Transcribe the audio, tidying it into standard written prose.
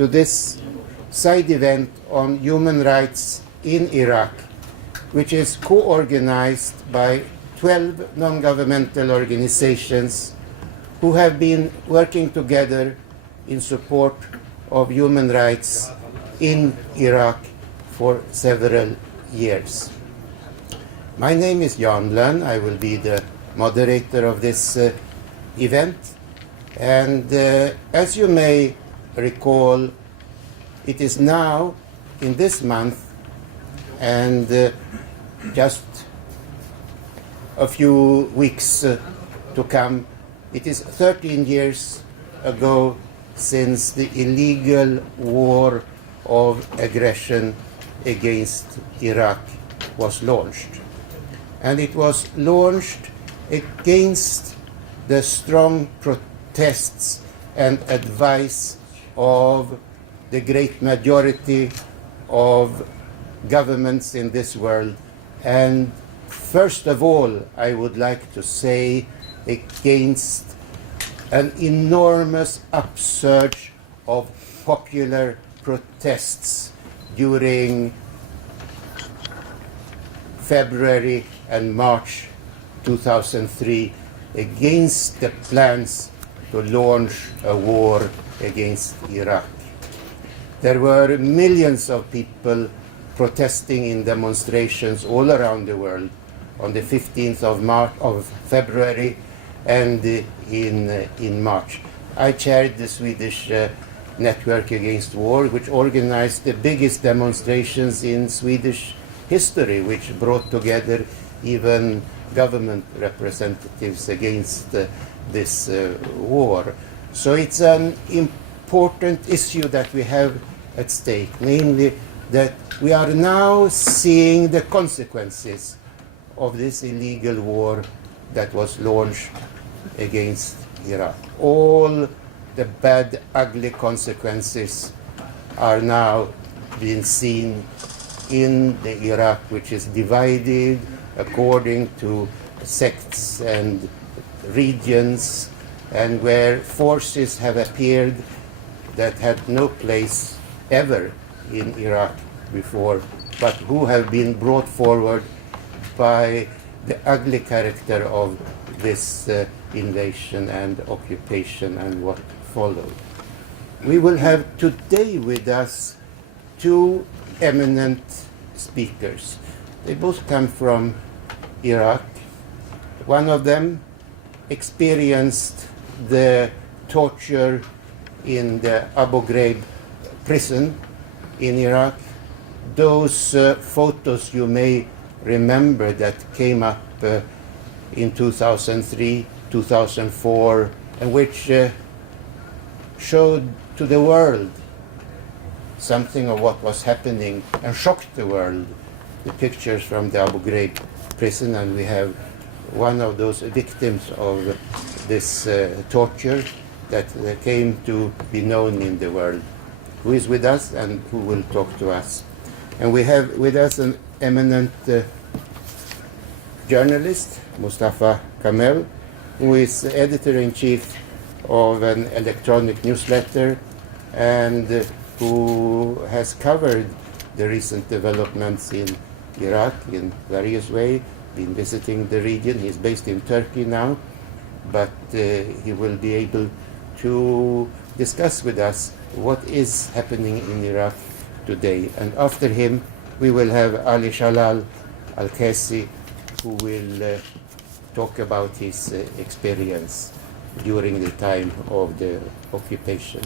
to this side event on human rights in Iraq, which is co-organized by 12 non-governmental organizations who have been working together in support of human rights in Iraq for several years. My name is Jan Lönn. I will be the moderator of this event. And as you may recall, it is now, in this month, and just a few weeks to come, it is 13 years ago since the illegal war of aggression against Iraq was launched. And it was launched against the strong protests and advice of the great majority of governments in this world. And first of all, I would like to say, against an enormous upsurge of popular protests during February and March 2003 against the plans to launch a war against Iraq. There were millions of people protesting in demonstrations all around the world on the 15th of February and in March. I chaired the Swedish Network Against War, which organized the biggest demonstrations in Swedish history, which brought together even government representatives against this war. So it's an important issue that we have at stake, namely that we are now seeing the consequences of this illegal war that was launched against Iraq. All the bad, ugly consequences are now being seen in the Iraq, which is divided according to sects and regions, and where forces have appeared that had no place ever in Iraq before, but who have been brought forward by the ugly character of this invasion and occupation and what followed. We will have today with us two eminent speakers. They both come from Iraq. One of them experienced the torture in the Abu Ghraib prison in Iraq. Those photos you may remember that came up in 2003, 2004, and which showed to the world something of what was happening and shocked the world. The pictures from the Abu Ghraib prison, and we have one of those victims of this torture that came to be known in the world, who is with us and who will talk to us. And we have with us an eminent journalist, Mustafa Kamel, who is editor-in-chief of an electronic newsletter and who has covered the recent developments in Iraq in various ways, been visiting the region. He's based in Turkey now, but he will be able to discuss with us what is happening in Iraq today. And after him, we will have Ali Shalal Al-Qasi, who will talk about his experience during the time of the occupation.